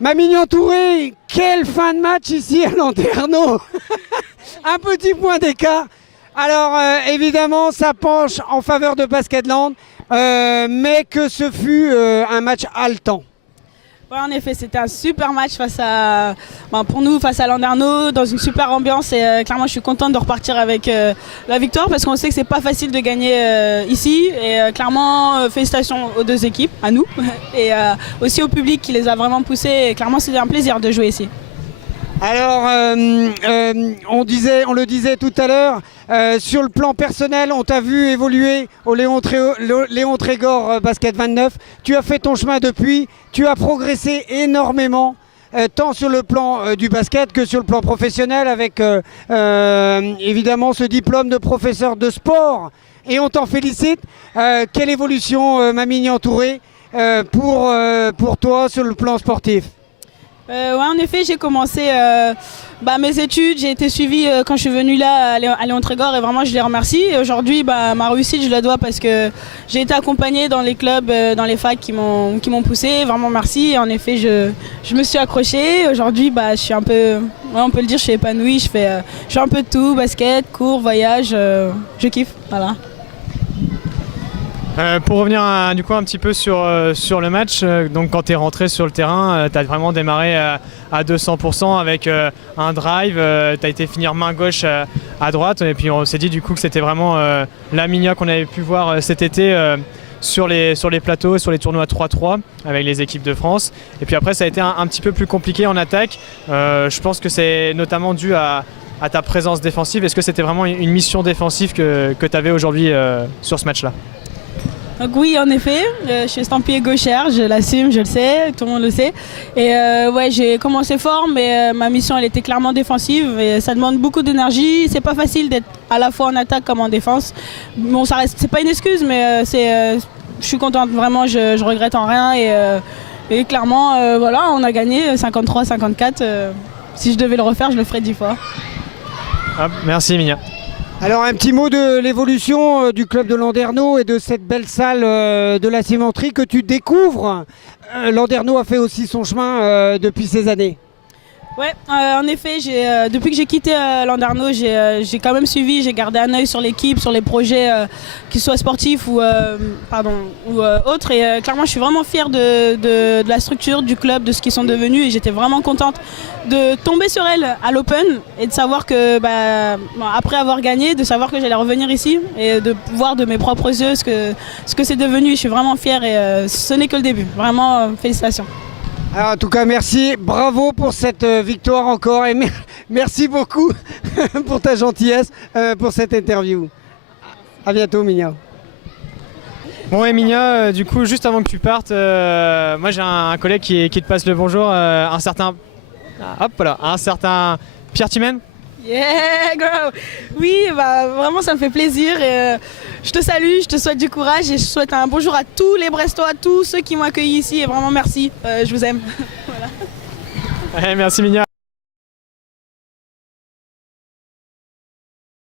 Mamignon Touré, quelle fin de match ici à Landerneau. Un petit point d'écart. Alors évidemment, ça penche en faveur de Basketland, mais que ce fut un match haletant. Ouais, en effet, c'était un super match pour nous face à Landerneau, dans une super ambiance et clairement je suis contente de repartir avec la victoire parce qu'on sait que c'est pas facile de gagner ici et clairement félicitations aux deux équipes, à nous et aussi au public qui les a vraiment poussés et clairement c'était un plaisir de jouer ici. Alors, on le disait tout à l'heure, sur le plan personnel, on t'a vu évoluer au Léon Trégor Basket 29. Tu as fait ton chemin depuis, tu as progressé énormément, tant sur le plan du basket que sur le plan professionnel, avec évidemment ce diplôme de professeur de sport. Et on t'en félicite. Quelle évolution, Mamignon Touré, pour toi sur le plan sportif? Ouais, en effet, j'ai commencé mes études, j'ai été suivie quand je suis venue là à Léon Trégor et vraiment je les remercie. Et aujourd'hui, ma réussite, je la dois parce que j'ai été accompagnée dans les clubs, dans les facs qui m'ont poussée. Vraiment merci. Et en effet, je me suis accrochée. Aujourd'hui, je suis un peu, on peut le dire, je suis épanouie. Je fais un peu de tout, basket, cours, voyage. Je kiffe, voilà. Pour revenir du coup un petit peu sur le match, donc quand tu es rentré sur le terrain, tu as vraiment démarré à 200% avec un drive, tu as été finir main gauche à droite et puis on s'est dit du coup que c'était vraiment la Mignon qu'on avait pu voir cet été sur les plateaux et sur les tournois 3-3 avec les équipes de France. Et puis après ça a été un petit peu plus compliqué en attaque, je pense que c'est notamment dû à ta présence défensive. Est-ce que c'était vraiment une mission défensive que tu avais aujourd'hui sur ce match-là? Donc oui, en effet, je suis estampillée gauchère, je l'assume, je le sais, tout le monde le sait. Et ouais, j'ai commencé fort, mais ma mission elle était clairement défensive et ça demande beaucoup d'énergie. C'est pas facile d'être à la fois en attaque comme en défense. Bon, ça reste, c'est pas une excuse, mais je suis contente, vraiment, je regrette en rien et clairement, voilà, on a gagné 53-54. Si je devais le refaire, je le ferais 10 fois. Hop, merci Mignon. Alors un petit mot de l'évolution du club de Landerneau et de cette belle salle de la cimenterie que tu découvres. Landerneau a fait aussi son chemin depuis ces années. Ouais, en effet, depuis que j'ai quitté Landerneau, j'ai quand même suivi, j'ai gardé un œil sur l'équipe, sur les projets, qu'ils soient sportifs ou autres. Et clairement, je suis vraiment fière de la structure du club, de ce qu'ils sont devenus. Et j'étais vraiment contente de tomber sur elle à l'Open et de savoir que, après avoir gagné, de savoir que j'allais revenir ici et de voir de mes propres yeux ce que c'est devenu. Je suis vraiment fière et ce n'est que le début. Vraiment, félicitations. Alors, en tout cas, merci, bravo pour cette victoire encore et merci beaucoup pour ta gentillesse pour cette interview. À bientôt, Mignon. Bon et Mignon, du coup, juste avant que tu partes, moi j'ai un collègue qui te passe le bonjour, un certain Pierre Timène. Yeah, girl. Oui, vraiment ça me fait plaisir et je te salue, je te souhaite du courage et je souhaite un bonjour à tous les Brestois, à tous ceux qui m'ont accueilli ici et vraiment merci, je vous aime. Voilà. Ouais, merci Mignon.